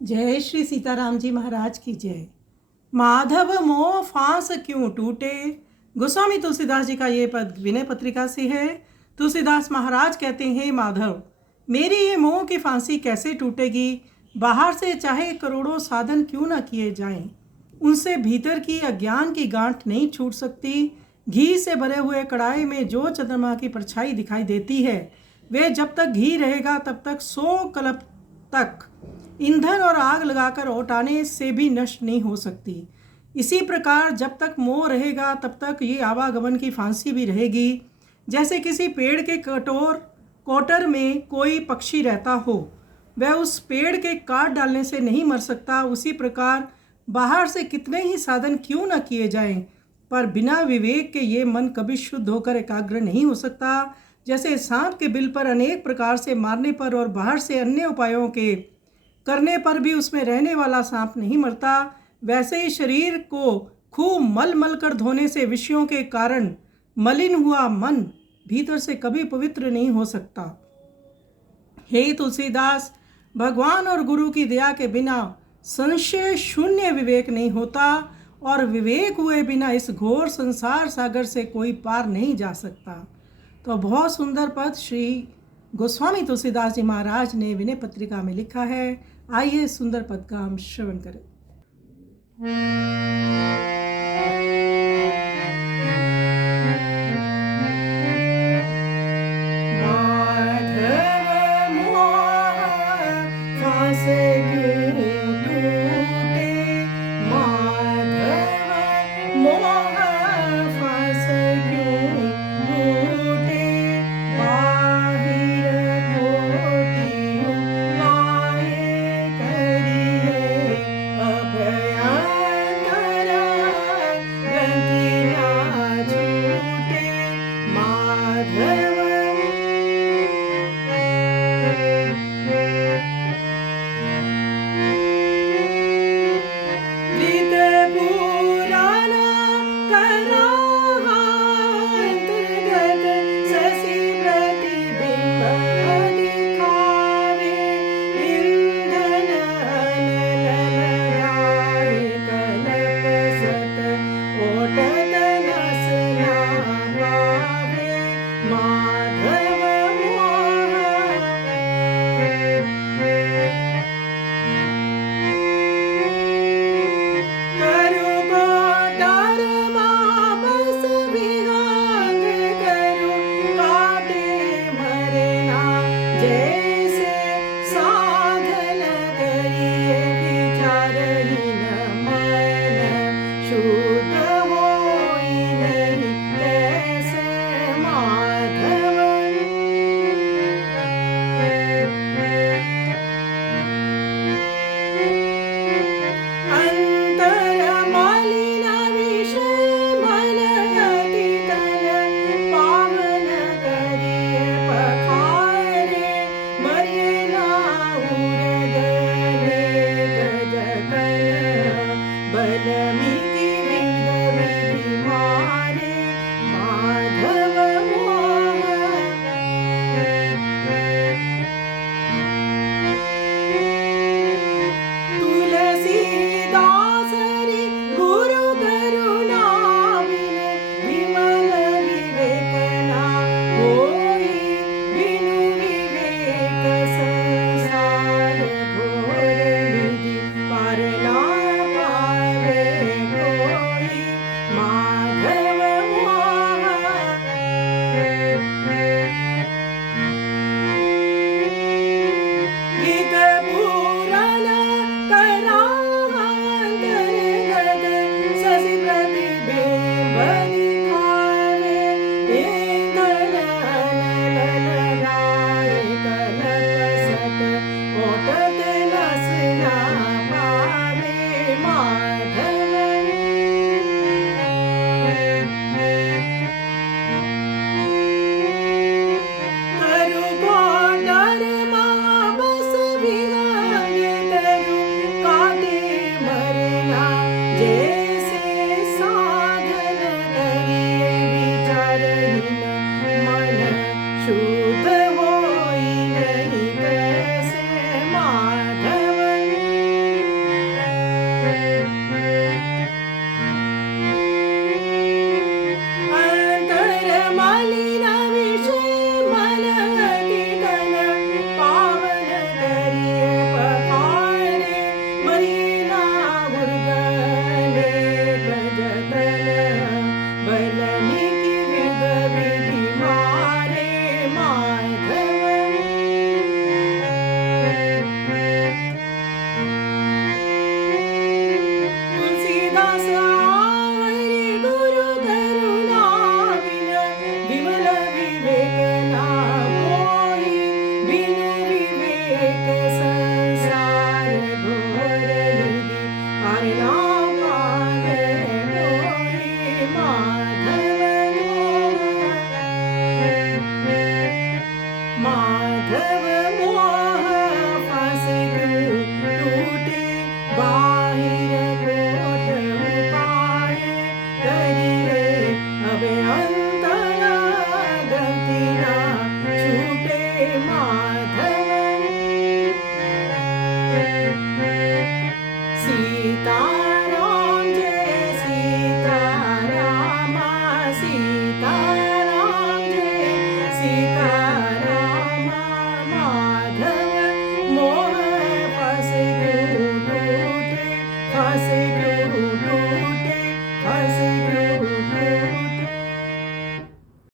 जय श्री सीताराम जी महाराज की जय। माधव मोह फांस क्यों टूटे। गोस्वामी तुलसीदास जी का ये पद विनय पत्रिका से है। तुलसीदास महाराज कहते हैं, माधव मेरी ये मोह की फांसी कैसे टूटेगी। बाहर से चाहे करोड़ों साधन क्यों ना किए जाएं, उनसे भीतर की अज्ञान की गांठ नहीं छूट सकती। घी से भरे हुए कढ़ाई में जो चंद्रमा की परछाई दिखाई देती है, वे जब तक घी रहेगा तब तक 100 कल्प तक ईंधन और आग लगाकर औटाने से भी नष्ट नहीं हो सकती। इसी प्रकार जब तक मोह रहेगा तब तक ये आवागमन की फांसी भी रहेगी। जैसे किसी पेड़ के कोटर में कोई पक्षी रहता हो, वह उस पेड़ के काट डालने से नहीं मर सकता, उसी प्रकार बाहर से कितने ही साधन क्यों न किए जाएं, पर बिना विवेक के ये मन कभी शुद्ध होकर एकाग्र नहीं हो सकता। जैसे सांप के बिल पर अनेक प्रकार से मारने पर और बाहर से अन्य उपायों के करने पर भी उसमें रहने वाला सांप नहीं मरता, वैसे ही शरीर को खूब मल मल कर धोने से विषयों के कारण मलिन हुआ मन भीतर से कभी पवित्र नहीं हो सकता। हे तुलसीदास, भगवान और गुरु की दया के बिना संशय शून्य विवेक नहीं होता, और विवेक हुए बिना इस घोर संसार सागर से कोई पार नहीं जा सकता। तो बहुत सुंदर पद श्री गोस्वामी तुलसीदास जी महाराज ने विनय पत्रिका में लिखा है। आइए सुंदर पद का हम श्रवण करें। माधव मोह फांस क्यों